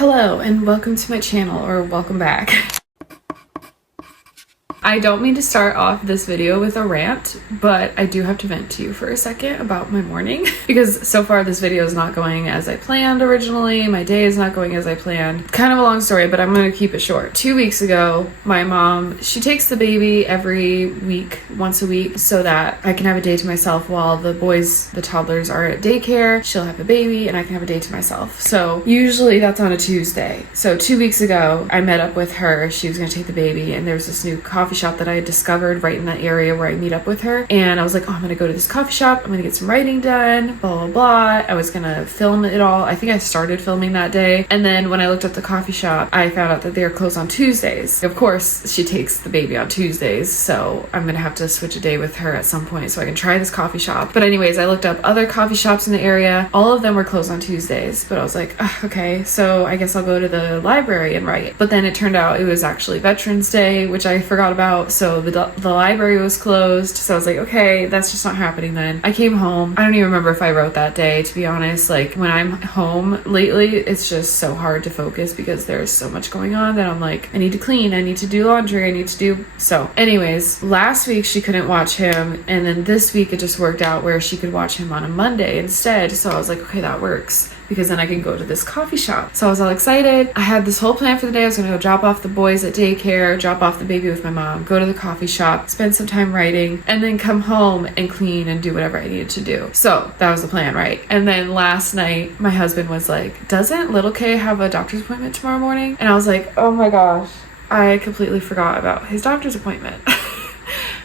Hello and welcome to my channel, or welcome back. I don't mean to start off this video with a rant, but I do have to vent to you for a second about my morning because so far this video is not going as I planned originally. My day is not going as I planned. Kind of a long story, but I'm going to keep it short. 2 weeks ago, my mom, she takes the baby every week, once a week, so that I can have a day to myself while the boys, the toddlers, are at daycare. She'll have a baby and I can have a day to myself. So usually that's on a Tuesday. So 2 weeks ago, I met up with her. She was going to take the baby and there's this new coffee shop that I had discovered right in that area where I meet up with her. And I was like, oh, I'm gonna go to this coffee shop. I'm gonna get some writing done, blah, blah, blah. I was gonna film it all. I think I started filming that day. And then when I looked at the coffee shop, I found out that they are closed on Tuesdays. Of course, she takes the baby on Tuesdays. So I'm gonna have to switch a day with her at some point so I can try this coffee shop. But anyways, I looked up other coffee shops in the area. All of them were closed on Tuesdays. But I was like, okay, so I guess I'll go to the library and write. But then it turned out it was actually Veterans Day, which I forgot about. So the library was closed. So I was like, okay, that's just not happening then. I came home. I don't even remember if I wrote that day, to be honest. Like when I'm home lately, it's just so hard to focus because there's so much going on that I'm like, I need to clean, I need to do laundry, I need to do. So anyways, last week she couldn't watch him. And then this week it just worked out where she could watch him on a Monday instead. So I was like, okay, that works, because then I can go to this coffee shop. So I was all excited. I had this whole plan for the day. I was gonna go drop off the boys at daycare, drop off the baby with my mom, go to the coffee shop, spend some time writing, and then come home and clean and do whatever I needed to do. So that was the plan, right? And then last night, my husband was like, doesn't little K have a doctor's appointment tomorrow morning? And I was like, oh my gosh, I completely forgot about his doctor's appointment.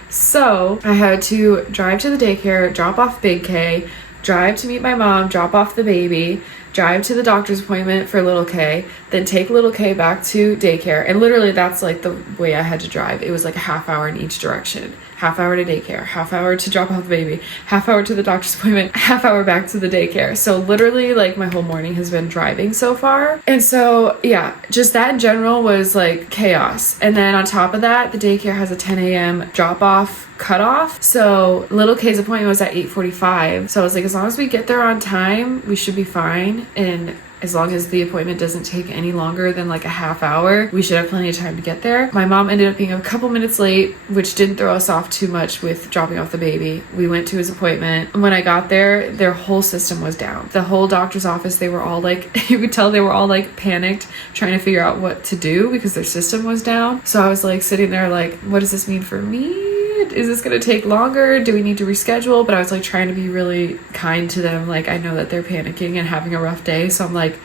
So I had to drive to the daycare, drop off Big K, drive to meet my mom, drop off the baby, drive to the doctor's appointment for little K, then take little K back to daycare. And literally that's like the way I had to drive. It was like a half hour in each direction. Half hour to daycare, half hour to drop off the baby, half hour to the doctor's appointment, half hour back to the daycare. So literally like my whole morning has been driving so far. And so yeah, just that in general was like chaos. And then on top of that, the daycare has a 10 a.m. drop off cutoff. So little K's appointment was at 8:45. So I was like, as long as we get there on time, we should be fine. And as long as the appointment doesn't take any longer than like a half hour, we should have plenty of time to get there. My mom ended up being a couple minutes late, which didn't throw us off too much with dropping off the baby. We went to his appointment. When I got there, their whole system was down. The whole doctor's office, they were all like, you could tell they were all like panicked, trying to figure out what to do because their system was down. So I was like sitting there like, what does this mean for me? Is this gonna take longer? Do we need to reschedule? But I was like trying to be really kind to them. Like, I know that they're panicking and having a rough day. So I'm like,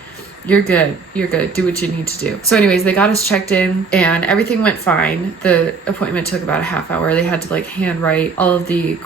you're good. Do what you need to do. So anyways, they got us checked in and everything went fine. The appointment took about a half hour. They had to like handwrite all of the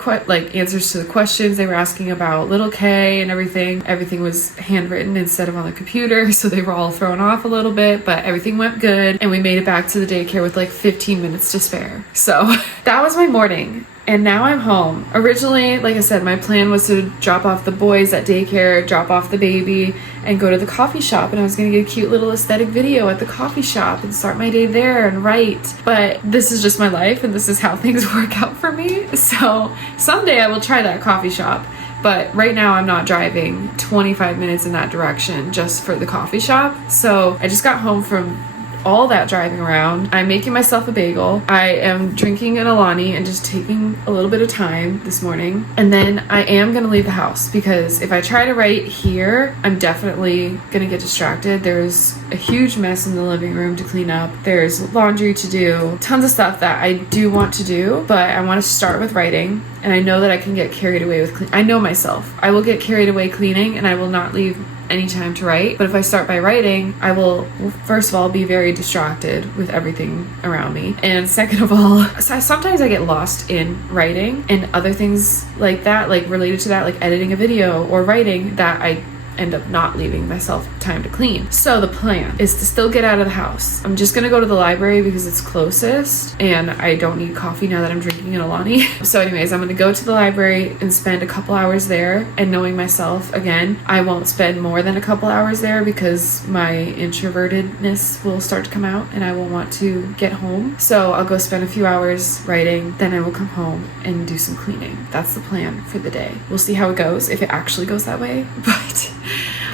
answers to the questions they were asking about little K and everything. Everything was handwritten instead of on the computer. So they were all thrown off a little bit, but everything went good. And we made it back to the daycare with like 15 minutes to spare. So that was my morning. And now I'm home. Originally, like I said, my plan was to drop off the boys at daycare, drop off the baby, and go to the coffee shop. And I was gonna get a cute little aesthetic video at the coffee shop and start my day there and write. But this is just my life and this is how things work out for me. So someday I will try that coffee shop. But right now I'm not driving 25 minutes in that direction just for the coffee shop. So I just got home from all that driving around. I'm making myself a bagel. I am drinking an Alani and just taking a little bit of time this morning. And then I am gonna leave the house because if I try to write here, I'm definitely gonna get distracted. There's a huge mess in the living room to clean up. There's laundry to do, tons of stuff that I do want to do, but I want to start with writing. And I know that I can get carried away with cleaning. I know myself. I will get carried away cleaning and I will not leave any time to write. But if I start by writing, I will first of all be very distracted with everything around me. And second of all, sometimes I get lost in writing and other things like that, like related to that, like editing a video or writing, that I end up not leaving myself time to clean. So the plan is to still get out of the house. I'm just gonna go to the library because it's closest and I don't need coffee now that I'm drinking an Alani. So anyways, I'm gonna go to the library and spend a couple hours there, and knowing myself, again, I won't spend more than a couple hours there because my introvertedness will start to come out and I will want to get home. So I'll go spend a few hours writing, then I will come home and do some cleaning. That's the plan for the day. We'll see how it goes, if it actually goes that way. But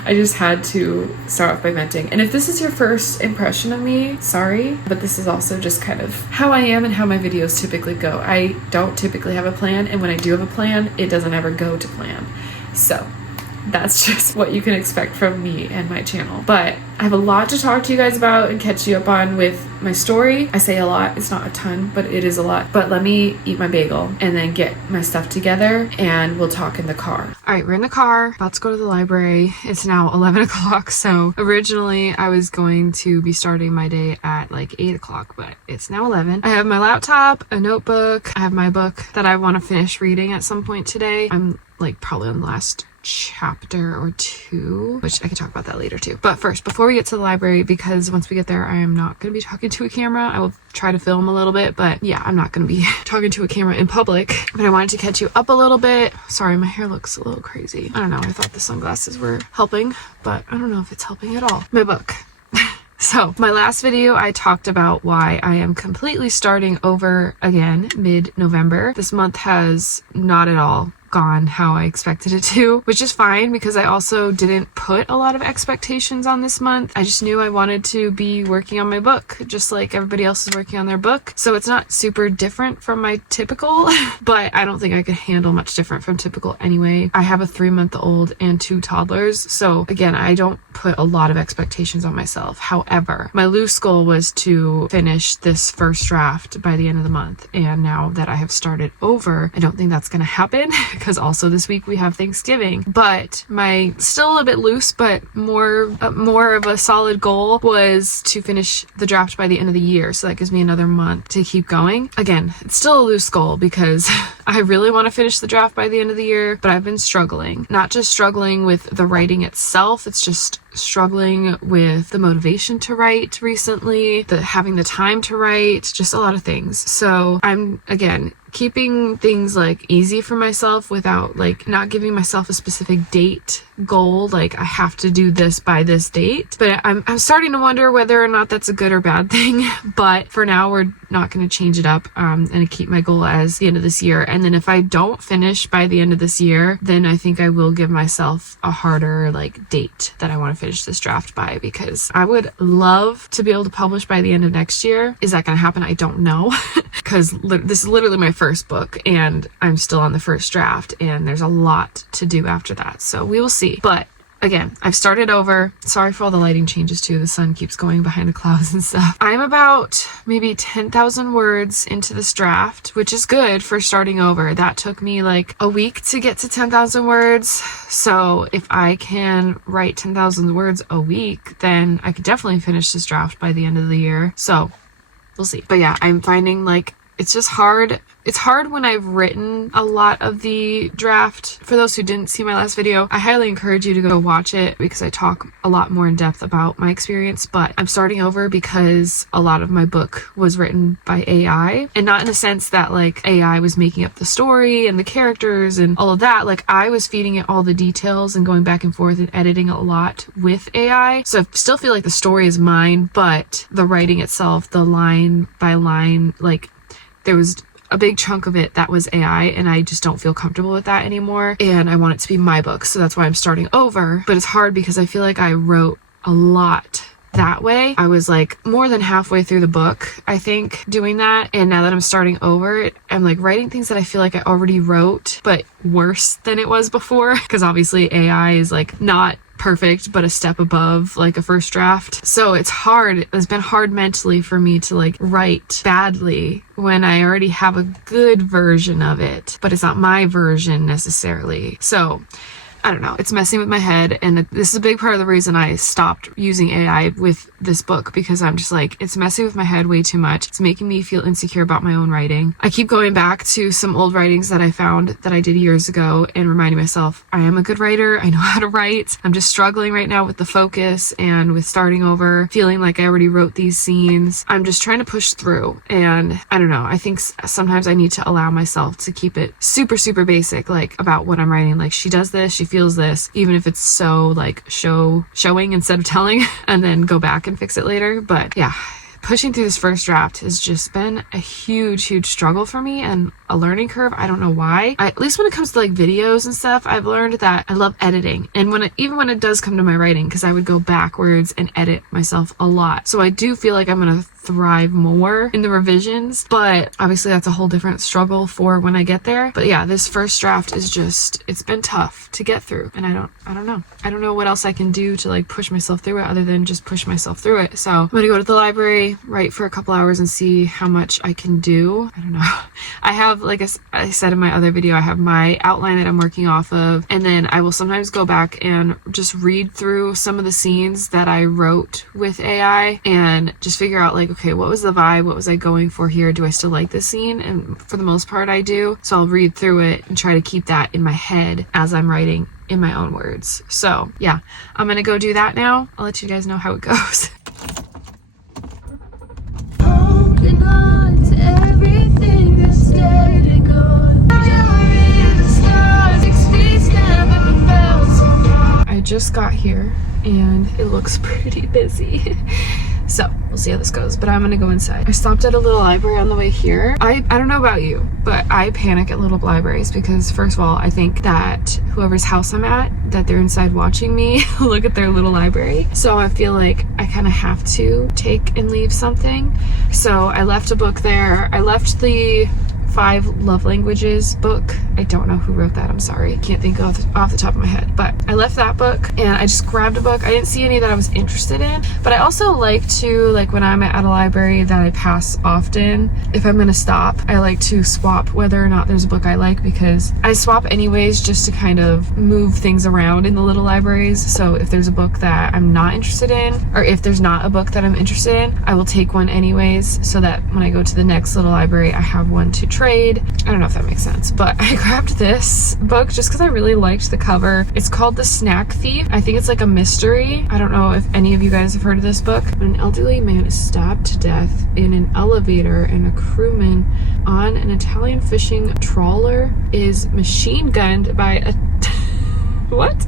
I just had to start off by venting. And if this is your first impression of me, sorry, but this is also just kind of how I am and how my videos typically go. I don't typically have a plan, and when I do have a plan, it doesn't ever go to plan. So that's just what you can expect from me and my channel. But I have a lot to talk to you guys about and catch you up on with my story. I say a lot, it's not a ton, but it is a lot. But let me eat my bagel and then get my stuff together and we'll talk in the car. All right, we're in the car, about to go to the library. It's now 11 o'clock. So originally I was going to be starting my day at like 8 o'clock, but it's now 11. I have my laptop, a notebook. I have my book that I want to finish reading at some point today. I'm like probably on the last chapter or two, which I can talk about that later too. But first, before we get to the library, because once we get there, I am not going to be talking to a camera. I will try to film a little bit, but yeah, I'm not going to be talking to a camera in public. But I wanted to catch you up a little bit. Sorry, my hair looks a little crazy. I don't know. I thought the sunglasses were helping, but I don't know if it's helping at all. My book. So my last video, I talked about why I am completely starting over again mid-November. This month has not at all gone how I expected it to, which is fine because I also didn't put a lot of expectations on this month. I just knew I wanted to be working on my book just like everybody else is working on their book. So it's not super different from my typical, but I don't think I could handle much different from typical anyway. I have a 3-month-old and 2 toddlers. So again, I don't put a lot of expectations on myself. However, my loose goal was to finish this first draft by the end of the month. And now that I have started over, I don't think that's going to happen. Because also this week we have Thanksgiving. But my still a bit loose, but more of a solid goal was to finish the draft by the end of the year. So that gives me another month to keep going. Again, it's still a loose goal because I really want to finish the draft by the end of the year, but I've been struggling. Not just struggling with the writing itself, it's just struggling with the motivation to write recently, having the time to write, just a lot of things. So I'm, again, keeping things like easy for myself without like not giving myself a specific date goal, like I have to do this by this date. But I'm starting to wonder whether or not that's a good or bad thing. But for now, we're not going to change it up and keep my goal as the end of this year. And then if I don't finish by the end of this year, then I think I will give myself a harder like date that I want to finish this draft by, because I would love to be able to publish by the end of next year. Is that going to happen? I don't know. Because this is literally my first book and I'm still on the first draft and there's a lot to do after that. So we will see. But again, I've started over. Sorry for all the lighting changes too. The sun keeps going behind the clouds and stuff. I'm about maybe 10,000 words into this draft, which is good for starting over. That took me like a week to get to 10,000 words. So if I can write 10,000 words a week, then I could definitely finish this draft by the end of the year. So we'll see. But yeah, I'm finding like it's just hard. It's hard when I've written a lot of the draft. For those who didn't see my last video, I highly encourage you to go watch it because I talk a lot more in depth about my experience. But I'm starting over because a lot of my book was written by AI, and not in a sense that like AI was making up the story and the characters and all of that. Like I was feeding it all the details and going back and forth and editing a lot with AI. So I still feel like the story is mine, but the writing itself, the line by line, like there was a big chunk of it that was AI, and I just don't feel comfortable with that anymore. And I want it to be my book. So that's why I'm starting over. But it's hard because I feel like I wrote a lot that way. I was like more than halfway through the book, I think, doing that. And now that I'm starting over, I'm like writing things that I feel like I already wrote, but worse than it was before. Because obviously AI is like not perfect, but a step above like a first draft. So it's hard. It's been hard mentally for me to like write badly when I already have a good version of it, but it's not my version necessarily. So I don't know, it's messing with my head, and this is a big part of the reason I stopped using AI with this book, because I'm just like, it's messing with my head way too much. It's making me feel insecure about my own writing. I keep going back to some old writings that I found that I did years ago and reminding myself, I am a good writer, I know how to write. I'm just struggling right now with the focus and with starting over, feeling like I already wrote these scenes. I'm just trying to push through, and I don't know, I think sometimes I need to allow myself to keep it super, super basic, like about what I'm writing. Like, she does this, she feels this, even if it's so like showing instead of telling, and then go back and fix it later. But yeah, pushing through this first draft has just been a huge struggle for me and a learning curve. I don't know why. At least when it comes to like videos and stuff, I've learned that I love editing. And even when it does come to my writing, because I would go backwards and edit myself a lot. So I do feel like I'm gonna thrive more in the revisions, but obviously that's a whole different struggle for when I get there. But yeah, this first draft is just, it's been tough to get through, and I don't know what else I can do to like push myself through it other than just push myself through it. So I'm gonna go to the library, write for a couple hours and see how much I can do. I don't know. I have, like I said in my other video, I have my outline that I'm working off of, and then I will sometimes go back and just read through some of the scenes that I wrote with AI and just figure out like, okay, what was the vibe? What was I going for here? Do I still like this scene? And for the most part, I do. So I'll read through it and try to keep that in my head as I'm writing in my own words. So yeah, I'm gonna go do that now. I'll let you guys know how it goes. Holding on to everything that's dead and gone. I just got here and it looks pretty busy. So we'll see how this goes, but I'm gonna go inside. I stopped at a little library on the way here. I don't know about you, but I panic at little libraries because first of all, I think that whoever's house I'm at, that they're inside watching me look at their little library. So I feel like I kind of have to take and leave something. So I left a book there. I left the 5 Love Languages book. I don't know who wrote that, I'm sorry. Can't think off the top of my head, but I left that book and I just grabbed a book. I didn't see any that I was interested in, but I also like to, like when I'm at a library that I pass often, if I'm gonna stop, I like to swap whether or not there's a book I like, because I swap anyways just to kind of move things around in the little libraries. So if there's a book that I'm not interested in, or if there's not a book that I'm interested in, I will take one anyways, so that when I go to the next little library, I have one to trade. I don't know if that makes sense, but I grabbed this book just because I really liked the cover. It's called The Snack Thief. I think it's like a mystery. I don't know if any of you guys have heard of this book. An elderly man is stabbed to death in an elevator and a crewman on an Italian fishing trawler is machine gunned by a what?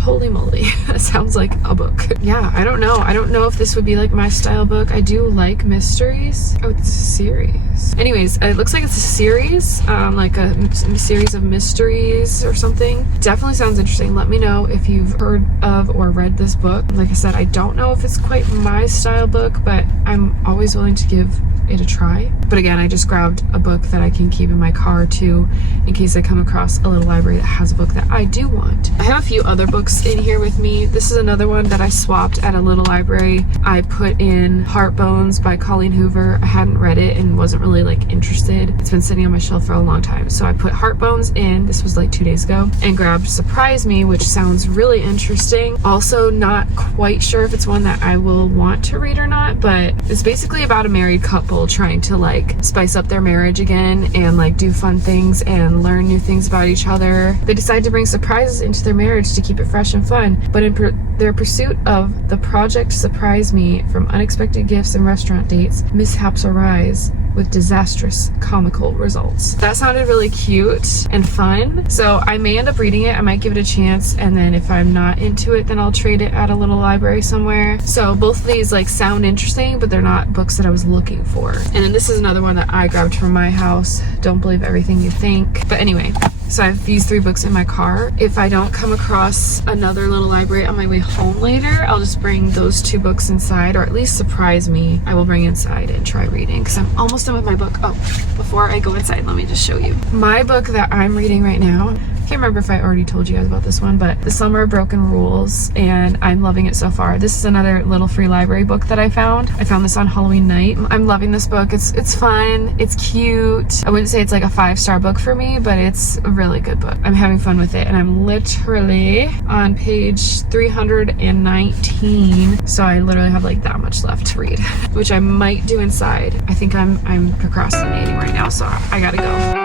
Holy moly, that sounds like a book. Yeah, I don't know. I don't know if this would be like my style book. I do like mysteries. Oh, it's a series. Anyways, it looks like it's a series, like a series of mysteries or something. Definitely sounds interesting. Let me know if you've heard of or read this book. Like I said, I don't know if it's quite my style book, but I'm always willing to give it a try. But again, I just grabbed a book that I can keep in my car too, in case I come across a little library that has a book that I do want. I have a few other books in here with me. This is another one that I swapped at a little library. I put in Heartbones by Colleen Hoover. I hadn't read it and wasn't really like interested. It's been sitting on my shelf for a long time. So I put Heartbones in, this was like 2 days ago, and grabbed Surprise Me, which sounds really interesting. Also not quite sure if it's one that I will want to read or not, but it's basically about a married couple trying to like spice up their marriage again and like do fun things and learn new things about each other. They decide to bring surprises into their marriage to keep it fresh and fun, but in their pursuit of the project Surprise Me, from unexpected gifts and restaurant dates, mishaps arise with disastrous comical results. That sounded really cute and fun, so I may end up reading it. I might give it a chance, and then if I'm not into it, then I'll trade it at a little library somewhere. So both of these like sound interesting, but they're not books that I was looking for. And then this is another one that I grabbed from my house, Don't Believe Everything You Think. But anyway, so I have these 3 books in my car. If I don't come across another little library on my way home later, I'll just bring those 2 books inside, or at least Surprise Me I will bring inside and try reading, because I'm almost done with my book. Oh, before I go inside, let me just show you. My book that I'm reading right now, I can't remember if I already told you guys about this one, but The Summer of Broken Rules, and I'm loving it so far. This is another little free library book that I found. I found this on Halloween night. I'm loving this book. It's fun. It's cute. I wouldn't say it's like a 5-star book for me, but it's a really good book. I'm having fun with it, and I'm literally on page 319, so I literally have like that much left to read, which I might do inside. I think I'm procrastinating right now, so I gotta go.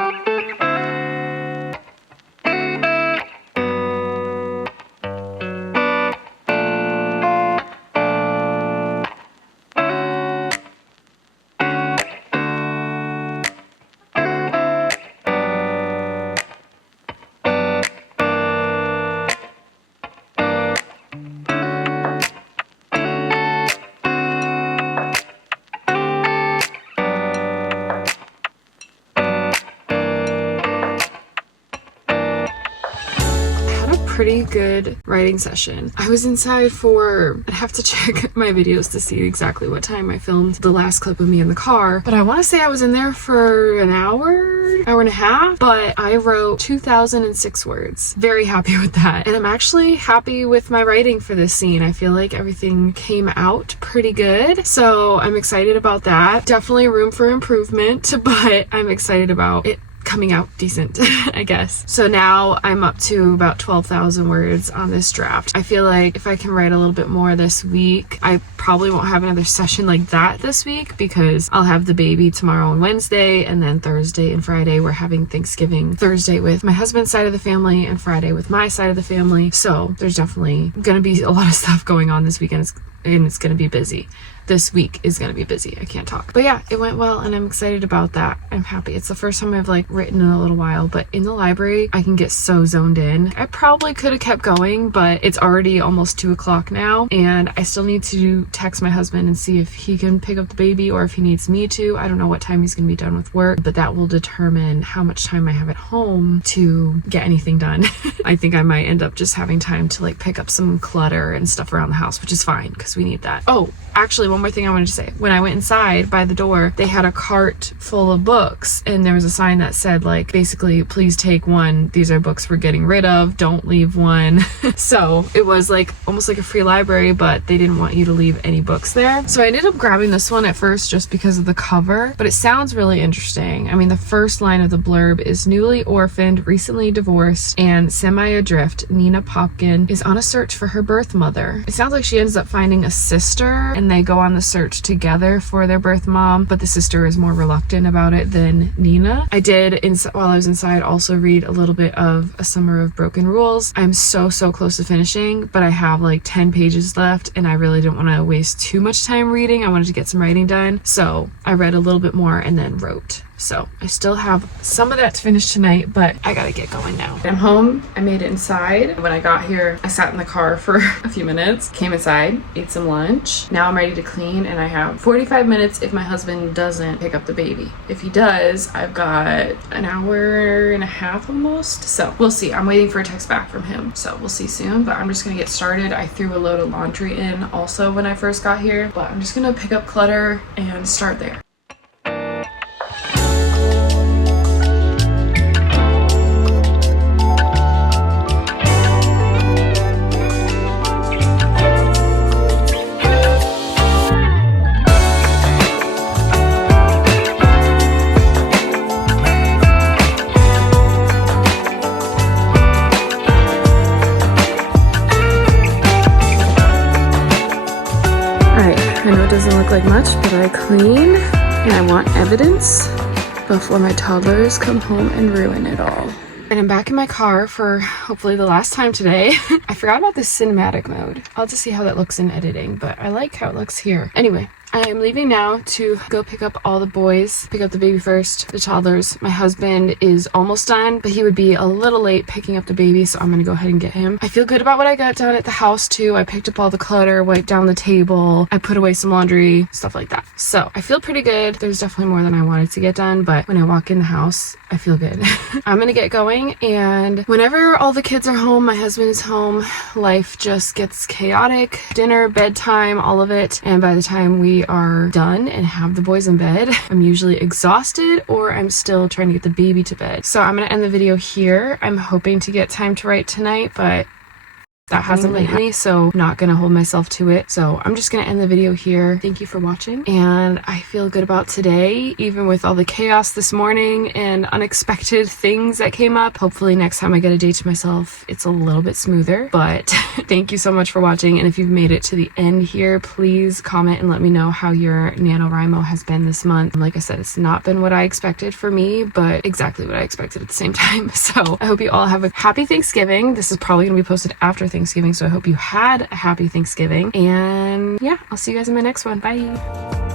pretty good writing session. I was inside for, I'd have to check my videos to see exactly what time I filmed the last clip of me in the car, but I want to say I was in there for an hour and a half, but I wrote 2,006 words. Very happy with that. And I'm actually happy with my writing for this scene. I feel like everything came out pretty good. So I'm excited about that. Definitely room for improvement, but I'm excited about it coming out decent, I guess. So now I'm up to about 12,000 words on this draft. I feel like if I can write a little bit more this week, I probably won't have another session like that this week because I'll have the baby tomorrow and Wednesday, and then Thursday and Friday we're having Thanksgiving. Thursday with my husband's side of the family and Friday with my side of the family. So there's definitely gonna be a lot of stuff going on this weekend, and it's gonna be busy. This week is gonna be busy. I can't talk. But yeah, it went well and I'm excited about that. I'm happy. It's the first time I've like written in a little while, but in the library, I can get so zoned in. I probably could have kept going, but it's already almost 2 o'clock now and I still need to text my husband and see if he can pick up the baby or if he needs me to. I don't know what time he's gonna be done with work, but that will determine how much time I have at home to get anything done. I think I might end up just having time to like pick up some clutter and stuff around the house, which is fine because we need that. Oh, actually, one more thing I wanted to say. When I went inside by the door, they had a cart full of books and there was a sign that said like, basically, please take one. These are books we're getting rid of. Don't leave one. So it was like almost like a free library, but they didn't want you to leave any books there. So I ended up grabbing this one at first just because of the cover, but it sounds really interesting. I mean, the first line of the blurb is newly orphaned, recently divorced, and semi-adrift, Nina Popkin is on a search for her birth mother. It sounds like she ends up finding a sister and they go on the search together for their birth mom, but the sister is more reluctant about it than Nina. I did, while I was inside, also read a little bit of A Summer of Broken Rules. I'm so close to finishing, but I have like 10 pages left and I really didn't want to waste too much time reading. I wanted to get some writing done. So I read a little bit more and then wrote. So I still have some of that to finish tonight, but I gotta get going now. I'm home. I made it inside. When I got here, I sat in the car for a few minutes, came inside, ate some lunch. Now I'm ready to clean and I have 45 minutes if my husband doesn't pick up the baby. If he does, I've got an hour and a half almost. So we'll see. I'm waiting for a text back from him. So we'll see soon, but I'm just gonna get started. I threw a load of laundry in also when I first got here, but I'm just gonna pick up clutter and start there. I know it doesn't look like much, but I clean and I want evidence before my toddlers come home and ruin it all. And I'm back in my car for hopefully the last time today. I forgot about this cinematic mode. I'll have to see how that looks in editing, but I like how it looks here. Anyway, I am leaving now to go pick up all the boys, pick up the baby first, the toddlers. My husband is almost done, but he would be a little late picking up the baby, so I'm gonna go ahead and get him. I feel good about what I got done at the house too. I picked up all the clutter, wiped down the table, I put away some laundry, stuff like that. So I feel pretty good. There's definitely more than I wanted to get done, but when I walk in the house, I feel good. I'm gonna get going, and whenever all the kids are home, my husband is home, life just gets chaotic. Dinner, bedtime, all of it. And by the time we are done and have the boys in bed, I'm usually exhausted or I'm still trying to get the baby to bed. So I'm gonna end the video here. I'm hoping to get time to write tonight, but that hasn't been happening, so I'm not gonna hold myself to it. So I'm just gonna end the video here. Thank you for watching, and I feel good about today, even with all the chaos this morning and unexpected things that came up. Hopefully next time I get a day to myself, it's a little bit smoother, but thank you so much for watching, and if you've made it to the end here, please comment and let me know how your NaNoWriMo has been this month. Like I said, it's not been what I expected for me, but exactly what I expected at the same time. So I hope you all have a happy Thanksgiving. This is probably gonna be posted after Thanksgiving, so I hope you had a happy Thanksgiving, and yeah, I'll see you guys in my next one. Bye.